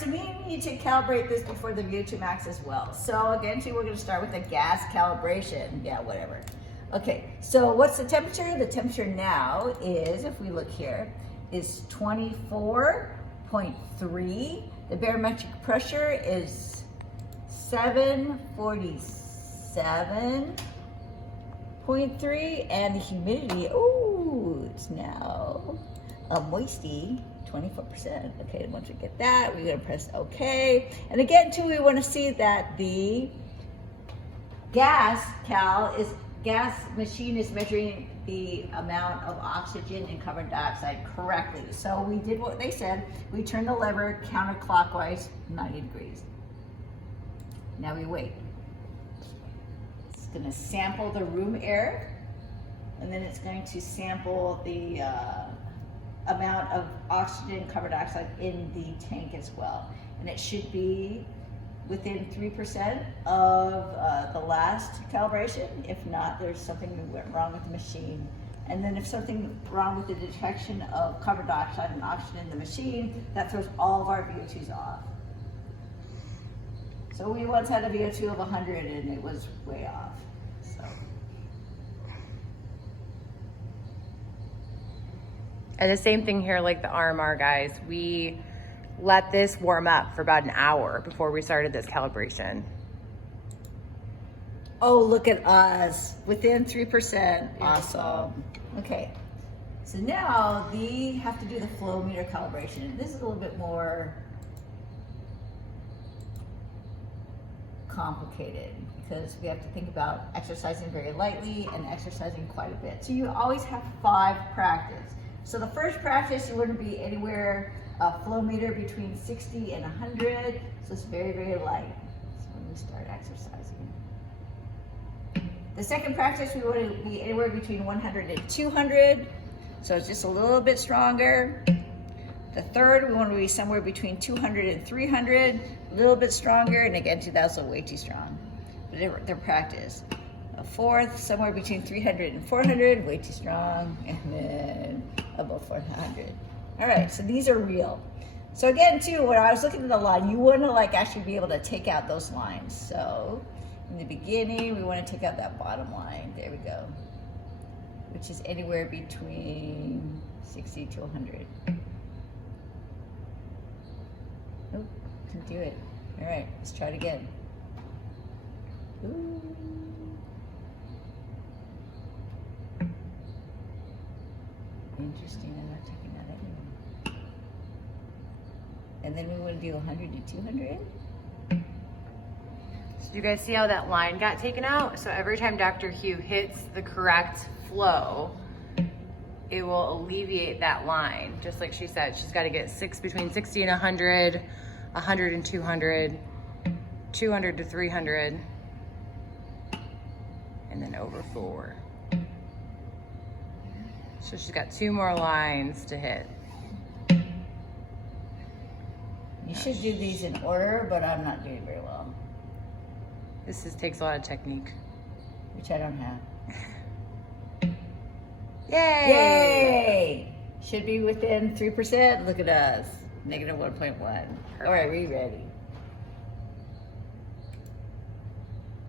so we need to calibrate this before the VO2 max as well. So again, too, we're gonna start with the gas calibration. Yeah, whatever. Okay, so what's the temperature? The temperature now is, if we look here, is 24.3. The barometric pressure is 747.3, and the humidity, oh, it's now a moisty 24%. Okay, once we get that, we're gonna press OK. And again, too, we wanna see that the gas machine is measuring the amount of oxygen and carbon dioxide correctly. So we did what they said. We turned the lever counterclockwise 90 degrees. Now we wait. It's gonna sample the room air, and then it's going to sample the amount of oxygen, carbon dioxide in the tank as well. And it should be within 3% of the last calibration. If not, there's something that went wrong with the machine. And then if something wrong with the detection of carbon dioxide and oxygen in the machine, that throws all of our VO2s off. So we once had a VO2 of 100 and it was way off. So. And the same thing here, like the RMR guys, we let this warm up for about an hour before we started this calibration. Oh, look at us, within 3%, awesome. Okay, so now we have to do the flowmeter calibration. This is a little bit more complicated because we have to think about exercising very lightly and exercising quite a bit. So you always have 5 practice. So the first practice, you wouldn't be anywhere flow meter between 60 and 100, so it's very, very light. So when we start exercising. The second practice, we want to be anywhere between 100 and 200, so it's just a little bit stronger. The third, we want to be somewhere between 200 and 300, a little bit stronger, and again, 2,000 way too strong. But they're practice. A fourth, somewhere between 300 and 400, way too strong, and then above 400. All right, so these are real. So again, too, when I was looking at the line, you want to like actually be able to take out those lines. So in the beginning, we want to take out that bottom line. There we go, which is anywhere between 60 to 100. Nope, didn't do it. All right, let's try it again. Ooh. Interesting, I'm not taking that anymore. And then we want to do 100 to 200. So do you guys see how that line got taken out? So every time Dr. Hugh hits the correct flow, it will alleviate that line. Just like she said, she's got to get between 60 and 100, 100 and 200, 200 to 300, and then over 4. So she's got 2 more lines to hit. You should do these in order, but I'm not doing very well. This takes a lot of technique. Which I don't have. Yay! Yay! Should be within 3%. Look at us. Negative 1.1. All right, we ready?